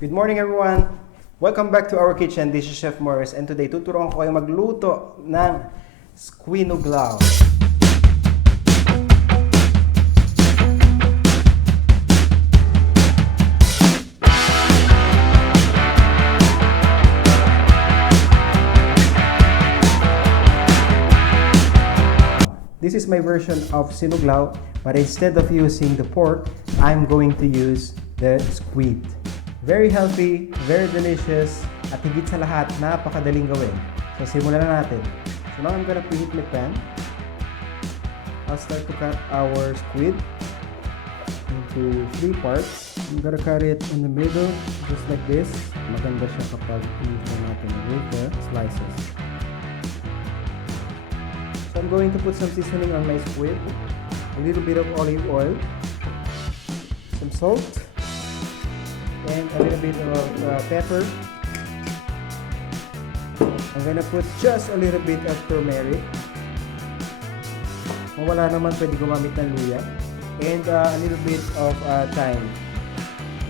Good morning everyone! Welcome back to our kitchen. This is Chef Morris and today tuturuan ko kayo magluto ng Sinuglaw. This is my version of Sinuglaw, but instead of using the pork, I'm going to use the squid. Very healthy, very delicious, at higit sa lahat, napakadaling gawin. So simulan na natin. So now I'm gonna preheat my pan. I'll start to cut our squid into 3 parts. I'm gonna cut it in the middle, just like this. Maganda siya kapag inito natin with the slices. So I'm going to put some seasoning on my squid. A little bit of olive oil. Some salt. And a little bit of pepper. I'm gonna put just a little bit of turmeric. Kung wala naman, pwede gumamit ng luya. And a little bit of thyme,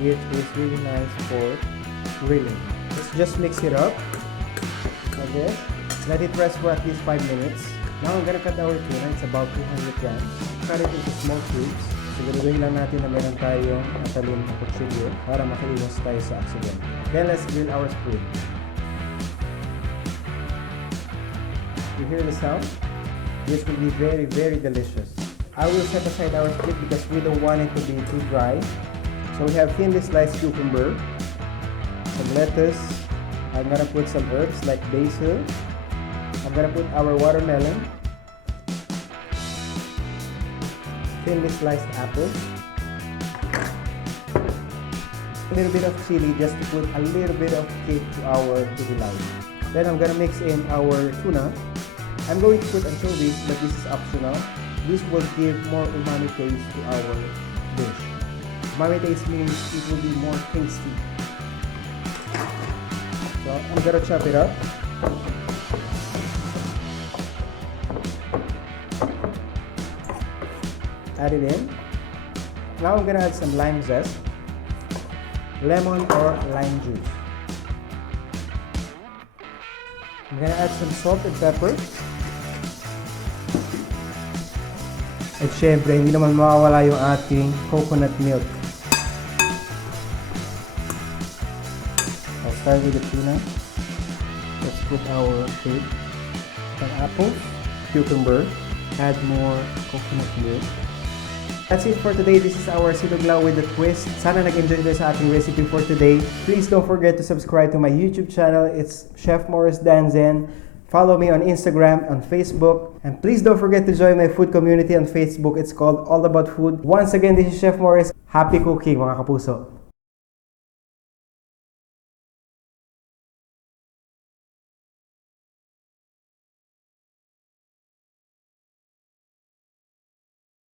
which is really nice for grilling. Let's just mix it up. Okay. Let it rest for at least 5 minutes. Now I'm gonna cut our tuna. It's about 200 grams. Cut it into small cubes. So gagawin lang natin na meron tayong matalim na kutsilyo para makaiwas tayo sa accident. Then let's grill our squid. You hear the sound? This will be very, very delicious. I will set aside our squid because we don't want it to be too dry. So we have thinly sliced cucumber, some lettuce. I'm gonna put some herbs like basil. I'm gonna put our watermelon, thinly sliced apples, a little bit of chili just to put a little bit of kick to our Kinilaw. Then I'm gonna mix in our tuna. I'm going to put anchovies, but this is optional. This will give more umami taste to our dish. Umami taste means it will be more tasty. So I'm gonna chop it up. Add it in. Now I'm gonna add some lime zest, lemon or lime juice. I'm gonna add some salt and pepper. At syempre, hindi naman mawawala yung ating coconut milk. I'll start with the tuna. Let's put our pig, some apples, cucumber, add more coconut milk. That's it for today. This is our Sinuglaw with a twist. Sana nag-enjoy kayo sa ating recipe for today. Please don't forget to subscribe to my YouTube channel. It's Chef Morris Danzen. Follow me on Instagram, on Facebook. And please don't forget to join my food community on Facebook. It's called All About Food. Once again, this is Chef Morris. Happy cooking mga kapuso!